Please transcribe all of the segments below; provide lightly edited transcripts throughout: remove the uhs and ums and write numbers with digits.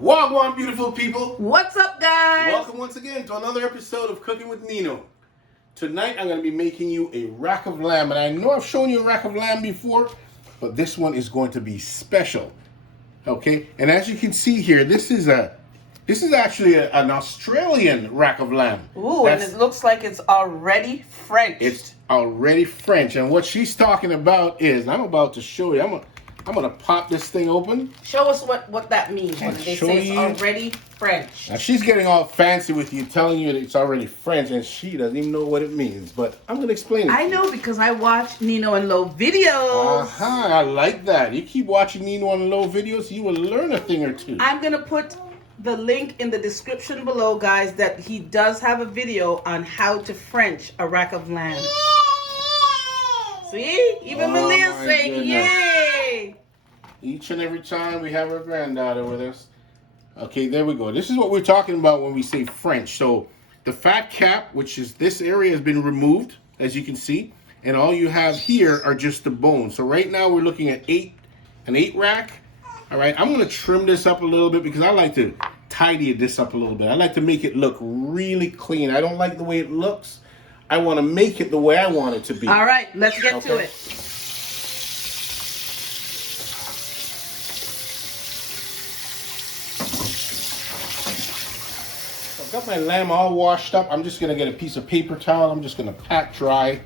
Wagwan, beautiful people. What's up, guys? Welcome once again to another episode of Cooking with Nino. Tonight I'm going to be making you a rack of lamb, and I know I've shown you a rack of lamb before, but this one is going to be special. Okay, and as you can see here, this is actually an Australian rack of lamb. Ooh, and it looks like it's already French. It's already French, and what she's talking about is, I'm about to show you. I'm gonna pop this thing open. Show us what that means when they say it's already French. Now she's getting all fancy with you, telling you that it's already French, and she doesn't even know what it means. But I'm gonna explain it. I know because I watch Nino and Lo videos. I like that. You keep watching Nino and Lo videos, you will learn a thing or two. I'm gonna put the link in the description below, guys, that he does have a video on how to French a rack of lamb. See? Even Malia's saying goodness. yay! Each and every time we have our granddaughter with us. Okay, there we go. This is what we're talking about when we say French. So the fat cap, which is this area, has been removed, as you can see. And all you have here are just the bones. So right now we're looking at an 8 rack. All right, I'm going to trim this up a little bit because I like to tidy this up a little bit. I like to make it look really clean. I don't like the way it looks. I want to make it the way I want it to be. All right, let's get to it. I've got my lamb all washed up. I'm just going to get a piece of paper towel. I'm just going to pat dry.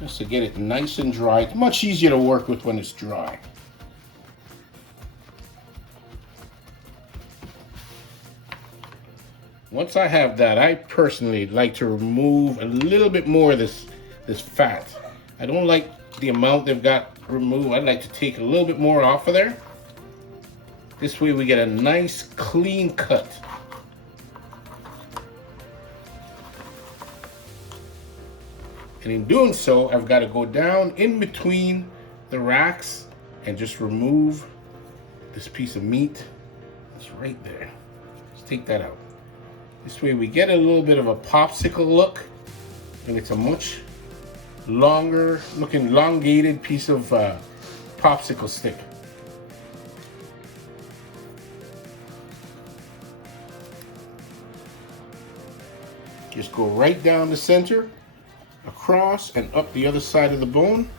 Just to get it nice and dry. It's much easier to work with when it's dry. Once I have that, I personally like to remove a little bit more of this fat. I don't like the amount they've got removed. I'd like to take a little bit more off of there. This way we get a nice clean cut. And in doing so, I've got to go down in between the racks and just remove this piece of meat. It's right there. Just take that out. This way we get a little bit of a popsicle look, and it's a much longer looking, elongated piece of popsicle stick. Just go right down the center, across, and up the other side of the bone.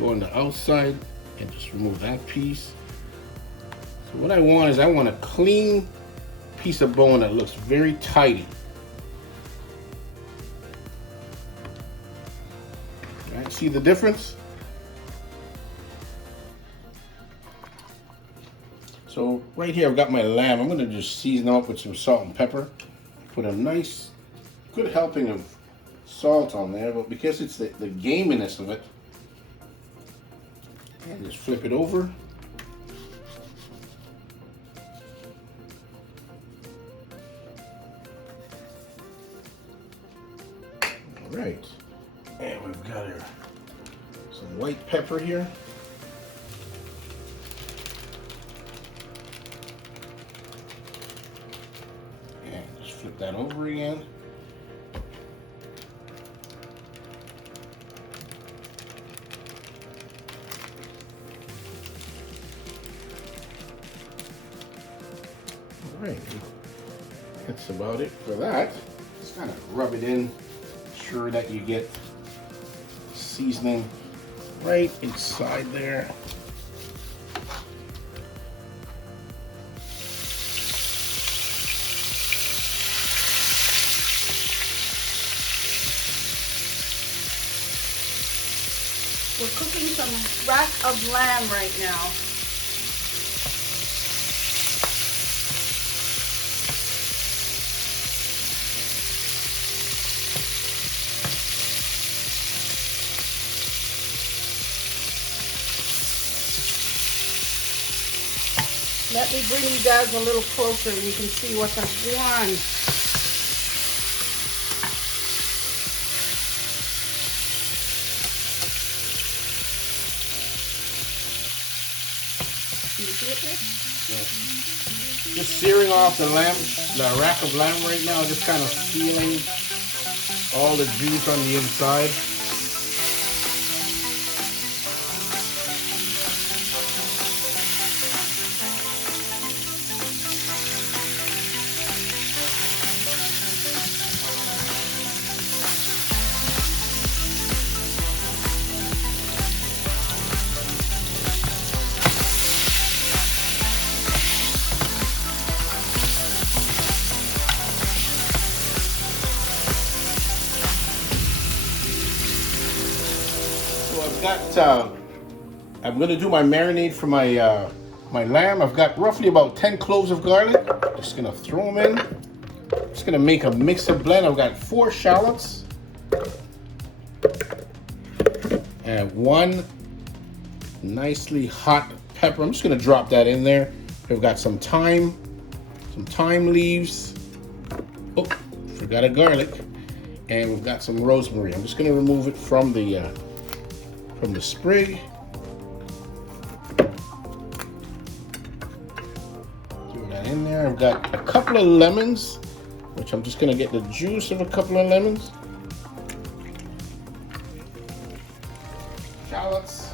Go on the outside and just remove that piece. So what I want is I want a clean piece of bone that looks very tidy. All right, see the difference? So right here I've got my lamb. I'm gonna just season up with some salt and pepper. Put a nice, good helping of salt on there, but because it's the gaminess of it, and just flip it over. All right, and we've got some white pepper here. And just flip that over again. Right, that's about it for that. Just kind of rub it in, sure that you get seasoning right inside there. We're cooking some rack of lamb right now. Let me bring you guys a little closer and you can see what I've done. Can you see it there? Yeah. Just searing off the lamb, the rack of lamb right now, just kind of feeling all the juice on the inside. I'm gonna do my marinade for my my lamb. I've got roughly about 10 cloves of garlic. Just gonna throw them in. Just gonna make a mix and blend. I've got 4 shallots and 1 nicely hot pepper. I'm just gonna drop that in there. We've got some thyme leaves. Oh, forgot a garlic, and we've got some rosemary. I'm just gonna remove it from the sprig. Throw that in there. I've got a couple of lemons, which I'm just gonna get the juice of a couple of lemons. Shallots.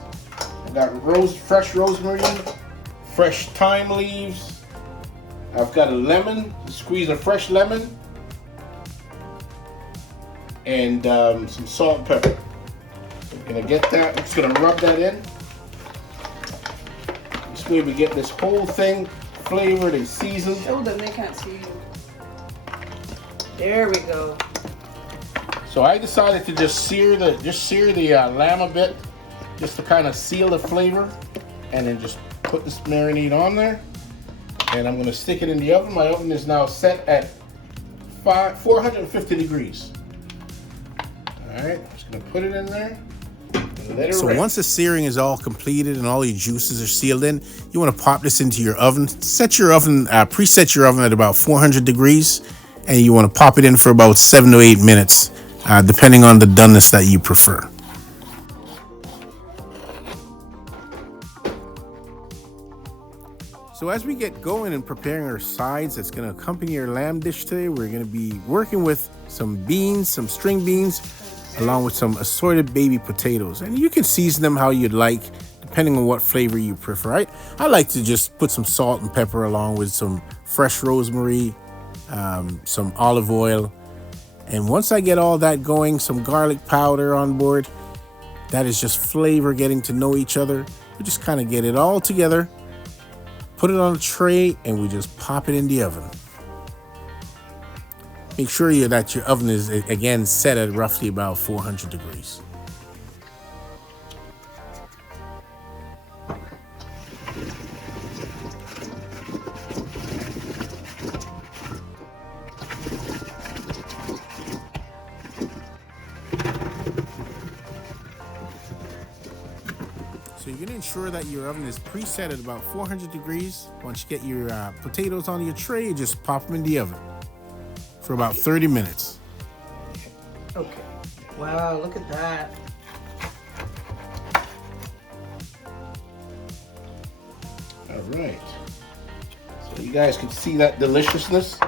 I've got fresh rosemary, fresh thyme leaves. I've got a lemon, squeeze a fresh lemon, and some salt and pepper. Gonna get that. I'm just gonna rub that in. This way we get this whole thing flavored and seasoned. Show them, they can't see you. There we go. So I decided to just sear the lamb a bit, just to kind of seal the flavor, and then just put this marinade on there. And I'm gonna stick it in the oven. My oven is now set at 450 degrees. All right, just gonna put it in there. So once the searing is all completed and all your juices are sealed in, you want to pop this into your oven. Set your oven, preset your oven at about 400 degrees, and you want to pop it in for about 7 to 8 minutes, depending on the doneness that you prefer. So as we get going and preparing our sides that's going to accompany our lamb dish today, we're going to be working with some beans, some string beans, along with some assorted baby potatoes. And you can season them how you'd like, depending on what flavor you prefer. I like to just put some salt and pepper along with some fresh rosemary, some olive oil. And once I get all that going, some garlic powder on board. That is just flavor getting to know each other. We just kind of get it all together, put it on a tray, and we just pop it in the oven. Make sure that your oven is, again, set at roughly about 400 degrees. So you're going to ensure that your oven is preset at about 400 degrees. Once you get your potatoes on your tray, you just pop them in the oven for about 30 minutes. Okay. Wow, look at that. All right. So you guys can see that deliciousness.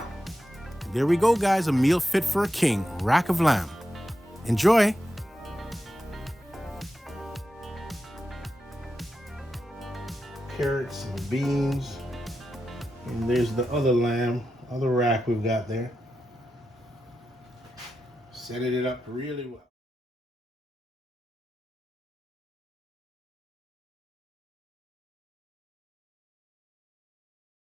There we go, guys. A meal fit for a king. Rack of lamb. Enjoy. Carrots and beans. And there's the other lamb, other rack we've got there. Setting it up really well.